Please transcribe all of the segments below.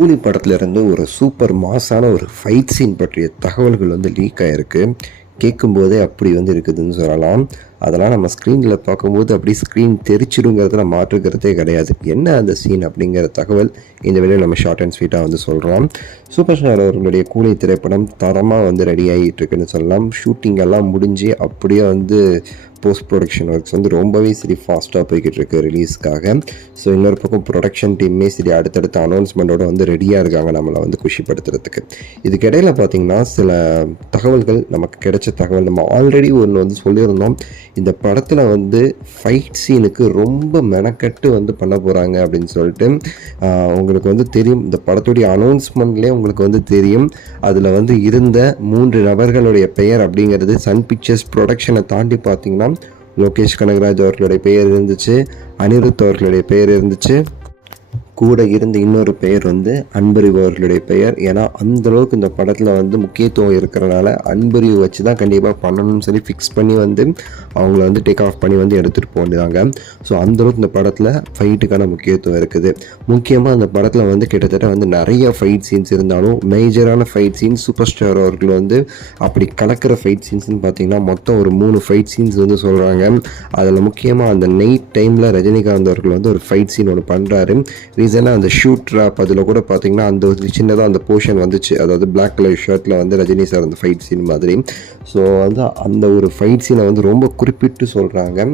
கூலி படத்துலேருந்து ஒரு சூப்பர் மாஸான ஒரு ஃபைட் சீன் பற்றிய தகவல்கள் லீக் ஆகிருக்கு. கேட்கும்போதே அப்படி இருக்குதுன்னு சொல்லலாம். அதெல்லாம் நம்ம ஸ்க்ரீனில் பார்க்கும்போது அப்படி ஸ்க்ரீன் தெரிச்சிடுங்கிறதுல மாற்றுக்கிறதே கிடையாது. என்ன அந்த சீன் அப்படிங்கிற தகவல் இந்த வீடியோ நம்ம ஷார்ட் அண்ட் ஸ்வீட்டாக சொல்கிறோம். சூப்பர் ஸ்டார் அவர்களுடைய கூலி திரைப்படம் தரமாக ரெடி ஆகிட்டு இருக்குன்னு சொல்லலாம். ஷூட்டிங் எல்லாம் முடிஞ்சு அப்படியே போஸ்ட் ப்ரொடக்ஷன் ஒர்க்ஸ் ரொம்பவே ஃபாஸ்ட்டாக போய்கிட்டு இருக்கு ரிலீஸ்க்காக. ஸோ இன்னொரு பக்கம் ப்ரொடக்ஷன் டீமே அடுத்தடுத்த அனௌன்ஸ்மெண்ட்டோட ரெடியாக இருக்காங்க நம்மளை குஷிப்படுத்துறதுக்கு. இதுக்கிடையில் பார்த்திங்கன்னா சில தகவல்கள் நமக்கு கிடைச்ச தகவல் நம்ம ஆல்ரெடி ஒன்று சொல்லியிருந்தோம். இந்த படத்தில் ஃபைட் சீனுக்கு ரொம்ப மெனக்கட்டு பண்ண போகிறாங்க அப்படின்னு சொல்லிட்டு உங்களுக்கு தெரியும். இந்த படத்துடைய அனௌன்ஸ்மெண்ட்லேயே உங்களுக்கு தெரியும். அதில் இருந்த 3 நபர்களுடைய பெயர் அப்படிங்கிறது சன் பிக்சர்ஸ் ப்ரொடக்ஷனை தாண்டி பார்த்திங்கன்னா லோகேஷ் கனகராஜ் அவர்களுடைய பெயர் இருந்துச்சு, அனிருத் அவர்களுடைய பெயர் இருந்துச்சு, கூட இருந்த இன்னொரு பெயர் அன்பறிவு அவர்களுடைய பெயர். ஏன்னா அந்தளவுக்கு இந்த படத்தில் முக்கியத்துவம் இருக்கிறனால அன்பறிவு வச்சு தான் கண்டிப்பாக பண்ணணும்னு சொல்லி ஃபிக்ஸ் பண்ணி அவங்கள டேக் ஆஃப் பண்ணி எடுத்துகிட்டு போகிறாங்க. ஸோ அந்தளவுக்கு இந்த படத்தில் ஃபைட்டுக்கான முக்கியத்துவம் இருக்குது. முக்கியமாக அந்த படத்தில் கிட்டத்தட்ட நிறைய ஃபைட் சீன்ஸ் இருந்தாலும் மேஜரான ஃபைட் சீன்ஸ் சூப்பர் ஸ்டார் அவர்கள் அப்படி கலக்கிற ஃபைட் சீன்ஸ்னு பார்த்தீங்கன்னா மொத்தம் ஒரு 3 ஃபைட் சீன்ஸ் சொல்கிறாங்க. அதில் முக்கியமாக அந்த நைட் டைமில் ரஜினிகாந்த் அவர்கள் ஒரு ஃபைட் சீன் ஒன்று பண்ணுறாரு. ரீசனாக அந்த ஷூட் ட்ராப் அதில் கூட பார்த்தீங்கன்னா அந்த ஒரு சின்னதாக அந்த போர்ஷன் வந்துச்சு. அதாவது பிளாக் கலர் ஷர்ட்டில் ரஜினி சார் அந்த ஃபைட் சீன் மாதிரி. ஸோ அந்த ஒரு ஃபைட் சீனை ரொம்ப குறிப்பிட்டு சொல்கிறாங்க.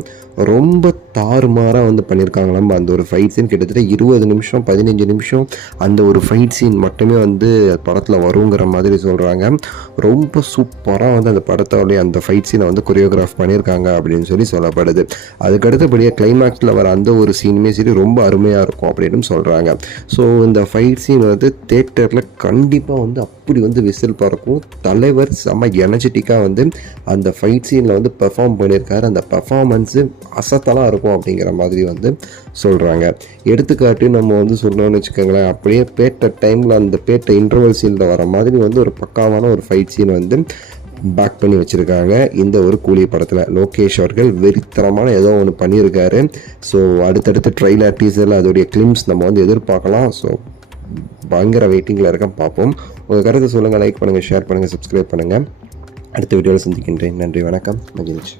ரொம்ப தாறுமாறாக பண்ணியிருக்காங்களாம் அந்த ஒரு ஃபைட் சீன். கிட்டத்தட்ட 20 நிமிஷம் 15 நிமிஷம் அந்த ஒரு ஃபைட் சீன் மட்டுமே படத்தில் வருங்கிற மாதிரி சொல்கிறாங்க. ரொம்ப சூப்பராக அந்த படத்தோடைய அந்த ஃபைட் சீனை கொரியோகிராஃப் பண்ணியிருக்காங்க அப்படின்னு சொல்லப்படுது. அதுக்கடுத்தபடியாக கிளைமேக்ஸில் வர அந்த ஒரு சீனுமே ரொம்ப அருமையாக இருக்கும் அப்படின்னு சொல்கிறாங்க. ஸோ இந்த ஃபைட் சீன் தேட்டரில் கண்டிப்பாக அப்படி விசில் பறக்கும். தலைவர் செம்ம எனர்ஜெட்டிக்காக அந்த ஃபைட் சீனில் பெர்ஃபார்ம் பண்ணியிருக்காரு. அந்த பெர்ஃபார்மன்ஸு அசத்தலாம் இருக்கும் அப்படிங்கிற மாதிரி சொல்கிறாங்க. எடுத்துக்காட்டு நம்ம சொல்லணும்னு வச்சுக்கோங்களேன், அப்படியே பேட்ட டைமில் அந்த பேட்ட இன்டர்வல் சீனில் வர மாதிரி ஒரு பக்காவான ஒரு ஃபைட் சீன் பேக் பண்ணி வச்சுருக்காங்க இந்த ஒரு கூலி படத்தில். லோகேஷ் அவர்கள் வெறித்தனமான ஏதோ ஒன்று பண்ணியிருக்காரு. ஸோ அடுத்தடுத்து ட்ரைலர் டீசரில் அதோடைய கிளிம்ஸ் நம்ம எதிர்பார்க்கலாம். ஸோ பயங்கர வெயிட்டிங்கில் இருக்க பார்ப்போம். உங்கள் கருத்தை சொல்லுங்கள், லைக் பண்ணுங்கள், ஷேர் பண்ணுங்கள், சப்ஸ்கிரைப் பண்ணுங்கள். அடுத்த வீடியோவில் சந்திக்கின்றேன். நன்றி, வணக்கம், மகிழ்ச்சி.